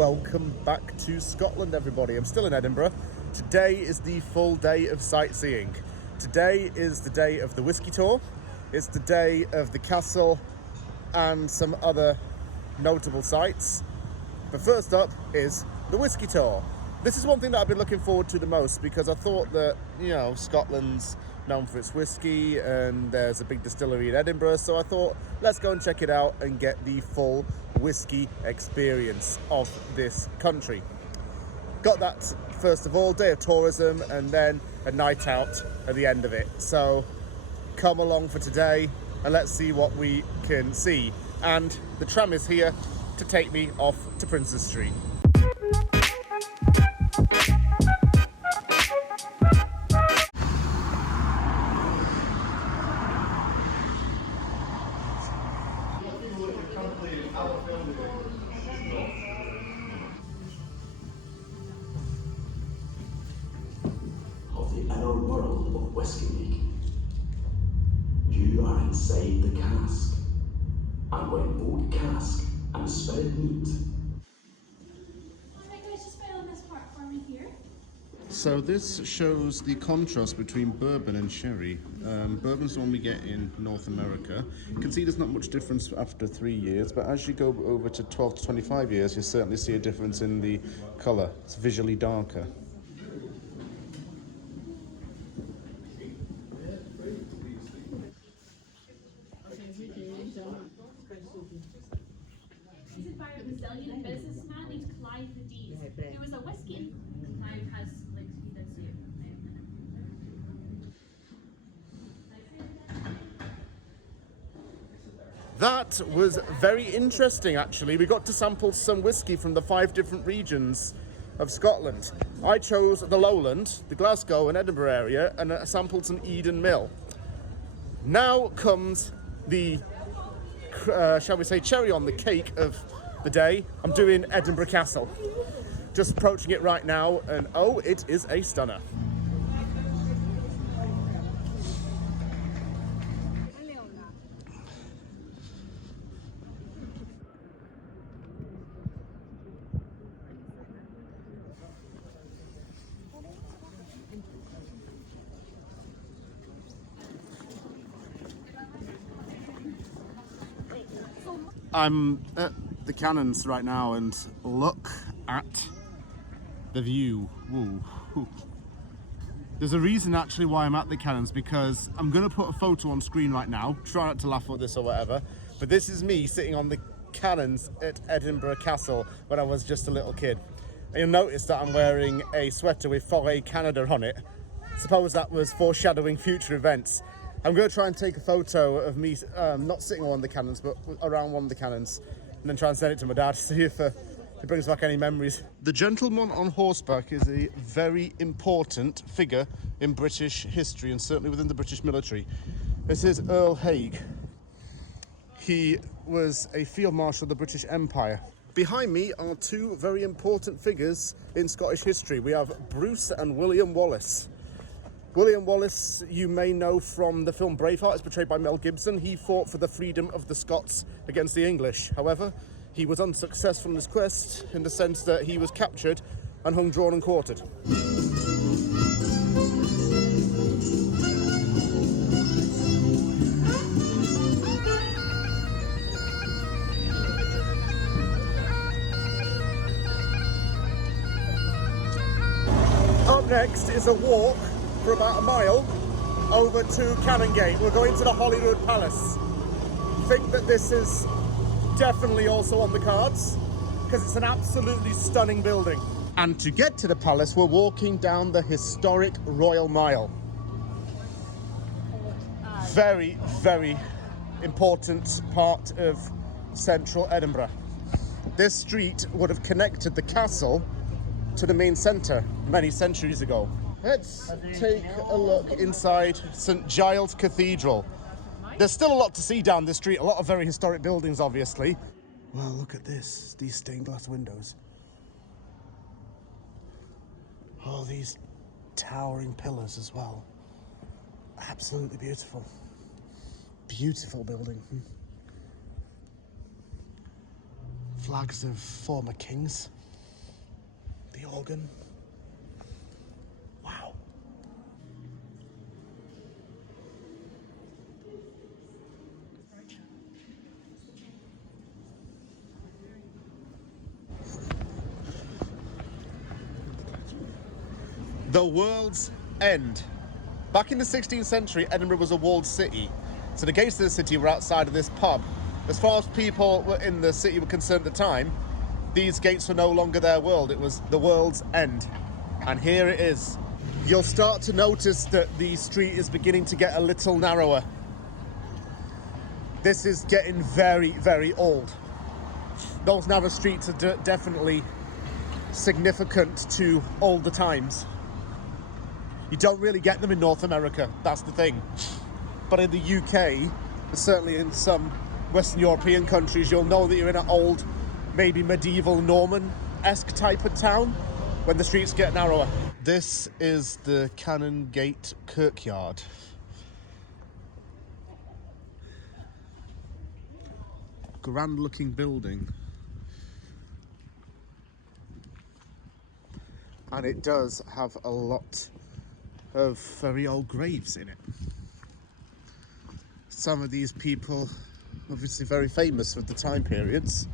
welcome back to Scotland, everybody. I'm still in Edinburgh. Today is the full day of sightseeing. Today is the day of the whisky tour. It's the day of the castle and some other notable sights. But first up is the whisky tour. This is one thing that I've been looking forward to the most because I thought that, Scotland's known for its whiskey and there's a big distillery in Edinburgh, so I thought let's go and check it out and get the full whiskey experience of this country. Got that first of all, day of tourism, and then a night out at the end of it. So come along for today and let's see what we can see. And the tram is here to take me off to Princes Street. Of the inner world of whisky making. You are inside the cask, and when both cask and spirit meet. Alright guys, just wait on this part for me here. So this shows the contrast between bourbon and sherry. Bourbon's the one we get in North America. You can see there's not much difference after 3 years, but as you go over to 12 to 25 years, you certainly see a difference in the colour. It's visually darker. He's a very resilient businessman named Clive the Dees, who was a whiskey. Clive has, he did say it. That was very interesting, actually. We got to sample some whiskey from the 5 different regions of Scotland. I chose the Lowland, the Glasgow and Edinburgh area, and I sampled some Eden Mill. Now comes the, shall we say, cherry on the cake of the day. I'm doing Edinburgh Castle. Just approaching it right now, and oh, it is a stunner. I'm at the Cannons right now and look at the view. Woo. There's a reason actually why I'm at the Cannons, because I'm going to put a photo on screen right now. Try not to laugh at this or whatever, but this is me sitting on the Cannons at Edinburgh Castle when I was just a little kid. And you'll notice that I'm wearing a sweater with Foray Canada on it. Suppose that was foreshadowing future events. I'm going to try and take a photo of me not sitting on one of the cannons, but around one of the cannons, and then try and send it to my dad to see if it brings back any memories. The gentleman on horseback is a very important figure in British history, and certainly within the British military. This is Earl Haig. He was a field marshal of the British Empire. Behind me are 2 very important figures in Scottish history. We have Bruce and William Wallace. William Wallace, you may know from the film Braveheart, is portrayed by Mel Gibson. He fought for the freedom of the Scots against the English. However, he was unsuccessful in his quest in the sense that he was captured and hung, drawn and quartered. Up next is a walk for about a mile over to Canongate. We're going to the Holyrood Palace. I think that this is definitely also on the cards because it's an absolutely stunning building. And to get to the palace, we're walking down the historic Royal Mile. Very, very important part of central Edinburgh. This street would have connected the castle to the main centre many centuries ago. Let's take a look inside St Giles Cathedral. There's still a lot to see down this street, a lot of very historic buildings, obviously. Well, look at this, these stained glass windows. Oh, these towering pillars as well. Absolutely beautiful. Beautiful building. Flags of former kings. the organ. Wow. The World's End. Back in the 16th century, Edinburgh was a walled city. So the gates of the city were outside of this pub. As far as people were in the city were concerned at the time, these gates were no longer their world. It was the world's end. And here it is. You'll start to notice that the street is beginning to get a little narrower. This is getting very, very old. Those narrow streets are definitely significant to older times. You don't really get them in North America, that's the thing. But in the UK, certainly in some Western European countries, you'll know that you're in an old, maybe medieval Norman-esque type of town when the streets get narrower. This is the Canongate Kirkyard. Grand looking building. And it does have a lot of very old graves in it. Some of these people obviously very famous for the time periods,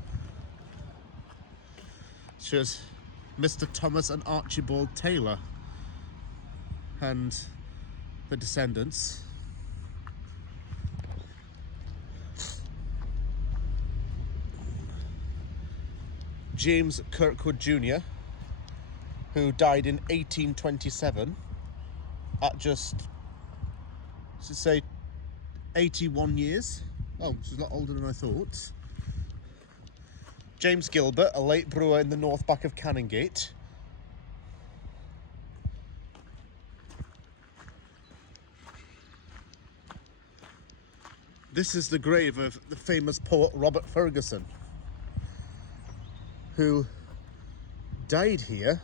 such as Mr. Thomas and Archibald Taylor and the descendants. James Kirkwood Jr., who died in 1827 at just, let's say, 81 years. Oh, she's a lot older than I thought. James Gilbert, a late brewer in the north back of Canongate. This is the grave of the famous poet Robert Ferguson, who died here.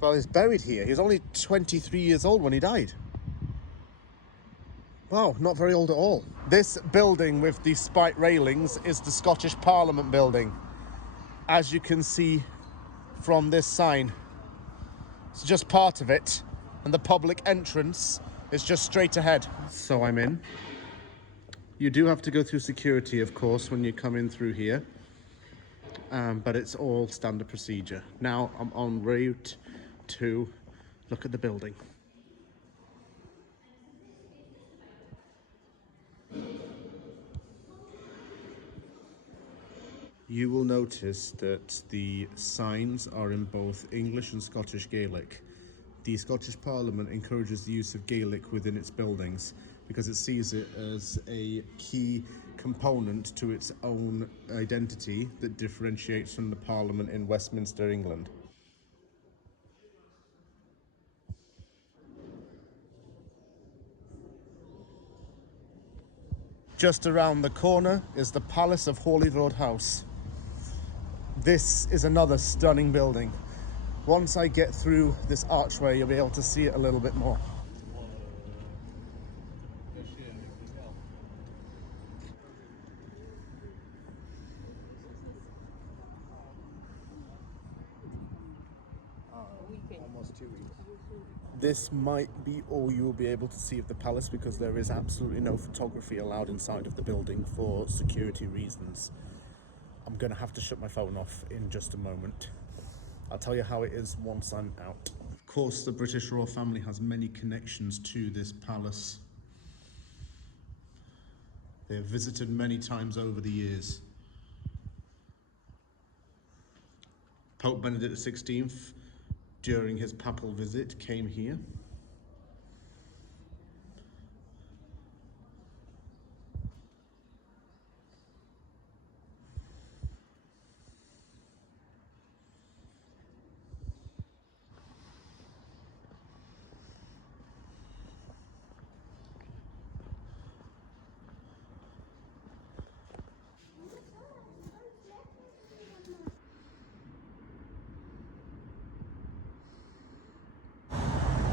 Well, he's buried here. He was only 23 years old when he died. Wow, not very old at all. This building with the spiked railings is the Scottish Parliament building, as you can see from this sign. It's just part of it, and the public entrance is just straight ahead. So I'm in. You do have to go through security, of course, when you come in through here, but it's all standard procedure. Now I'm en route to look at the building. You will notice that the signs are in both English and Scottish Gaelic. The Scottish Parliament encourages the use of Gaelic within its buildings because it sees it as a key component to its own identity that differentiates from the Parliament in Westminster, England. Just around the corner is the Palace of Holyrood House. This is another stunning building. Once I get through this archway, you'll be able to see it a little bit more. Almost 2 weeks. This might be all you will be able to see of the palace because there is absolutely no photography allowed inside of the building for security reasons. I'm going to have to shut my phone off in just a moment. I'll tell you how it is once I'm out. Of course, the British royal family has many connections to this palace. They have visited many times over the years. Pope Benedict XVI, during his papal visit, came here.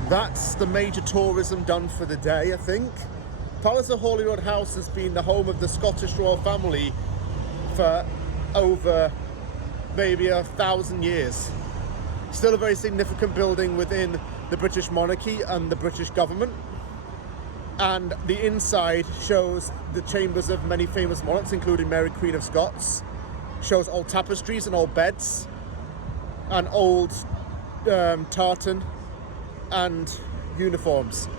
That's the major tourism done for the day, I think. Palace of Holyrood House has been the home of the Scottish royal family for over maybe 1,000 years. Still a very significant building within the British monarchy and the British government. And the inside shows the chambers of many famous monarchs, including Mary Queen of Scots. Shows old tapestries and old beds and old tartan and uniforms.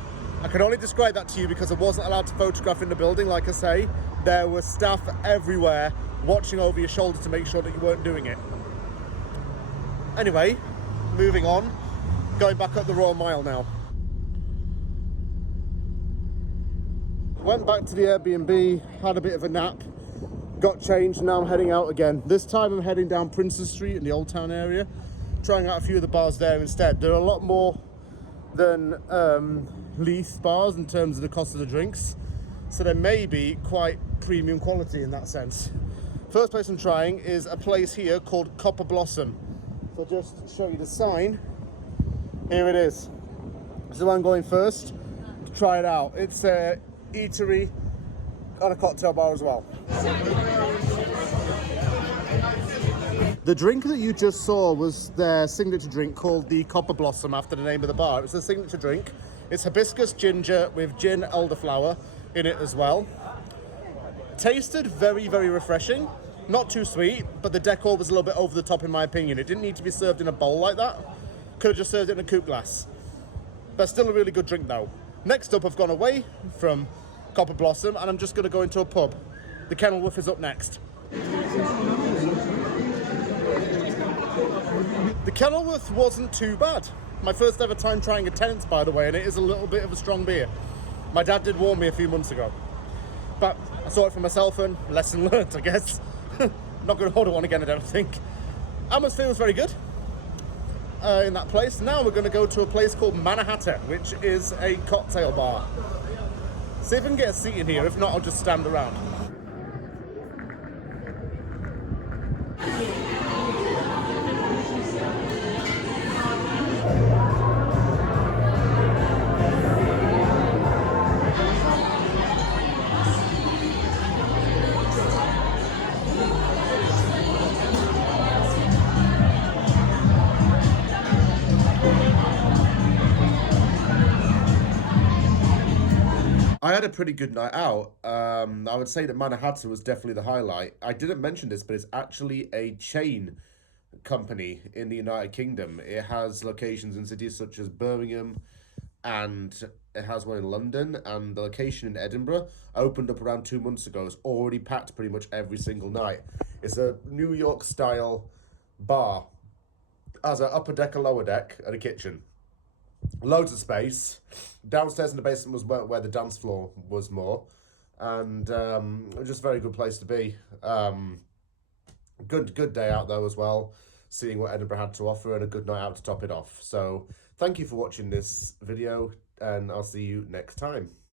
I can only describe that to you because I wasn't allowed to photograph in the building. Like I say, there were staff everywhere watching over your shoulder to make sure that you weren't doing it. Anyway, moving on, going back up the Royal Mile now. Went back to the Airbnb, had a bit of a nap, got changed, now I'm heading out again. This time I'm heading down Princes Street in the Old Town area, trying out a few of the bars there instead. There are a lot more than Leith bars in terms of the cost of the drinks, so they may be quite premium quality in that sense. First place I'm trying is a place here called Copper Blossom. So just to show you the sign, here it is. So I'm going first to try it out. It's a eatery and a cocktail bar as well. The drink that you just saw was their signature drink called the Copper Blossom, after the name of the bar. It's the signature drink. It's hibiscus ginger with gin elderflower in it as well. Tasted very, very refreshing. Not too sweet, but the decor was a little bit over the top in my opinion. It didn't need to be served in a bowl like that. Could have just served it in a coupe glass. But still a really good drink though. Next up, I've gone away from Copper Blossom and I'm just going to go into a pub. The Kenilworth is up next. The Kenilworth wasn't too bad. My first ever time trying a Tennent's, by the way, and it is a little bit of a strong beer. My dad did warn me a few months ago. But I saw it for myself and lesson learnt, I guess. Not going to order one again, I don't think. Atmosphere was very good in that place. Now we're going to go to a place called Mannahatta, which is a cocktail bar. See if I can get a seat in here. If not, I'll just stand around. I had a pretty good night out. I would say that Mannahatta was definitely the highlight. I didn't mention this, but it's actually a chain company in the United Kingdom. It has locations in cities such as Birmingham, and it has one in London, and the location in Edinburgh opened up around 2 months ago. It's already packed pretty much every single night. It's a New York style bar. Has an upper deck, a lower deck, and a kitchen. Loads of space. Downstairs in the basement was where the dance floor was more, and just a very good place to be. Good day out though as well, seeing what Edinburgh had to offer, and a good night out to top it off. So thank you for watching this video, and I'll see you next time.